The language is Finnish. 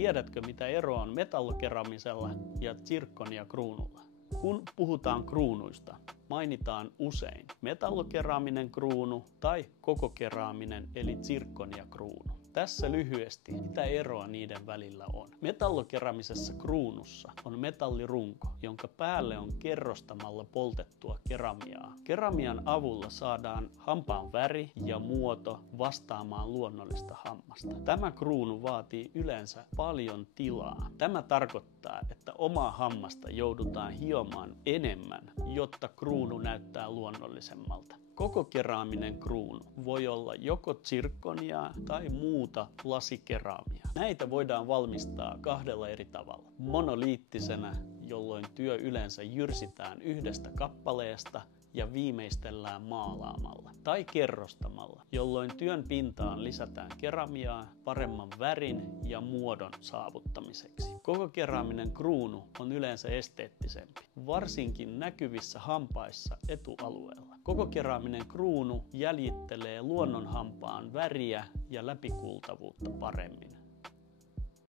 Tiedätkö, mitä eroa on metallokeramisella ja zirkoniakruunulla? Kun puhutaan kruunuista, mainitaan usein metallokeraaminen kruunu tai kokokeraaminen eli zirkoniakruunu. Tässä lyhyesti, mitä eroa niiden välillä on. Metallokeramisessa kruunussa on metallirunko, jonka päälle on kerrostamalla poltettua keramiaa. Keramian avulla saadaan hampaan väri ja muoto vastaamaan luonnollista hammasta. Tämä kruunu vaatii yleensä paljon tilaa. Tämä tarkoittaa, että omaa hammasta joudutaan hiomaan enemmän, jotta kruunu näyttää luonnollisemmalta. Kokokeraaminen kruunu voi olla joko zirkoniaa tai muuta lasikeraamia. Näitä voidaan valmistaa kahdella eri tavalla. Monoliittisenä, jolloin työ yleensä jyrsitään yhdestä kappaleesta ja viimeistellään maalaamalla, tai kerrostamalla, jolloin työn pintaan lisätään keramiaa paremman värin ja muodon saavuttamiseksi. Kokokeraaminen kruunu on yleensä esteettisempi, varsinkin näkyvissä hampaissa etualueella. Kokokeraaminen kruunu jäljittelee luonnonhampaan väriä ja läpikuultavuutta paremmin.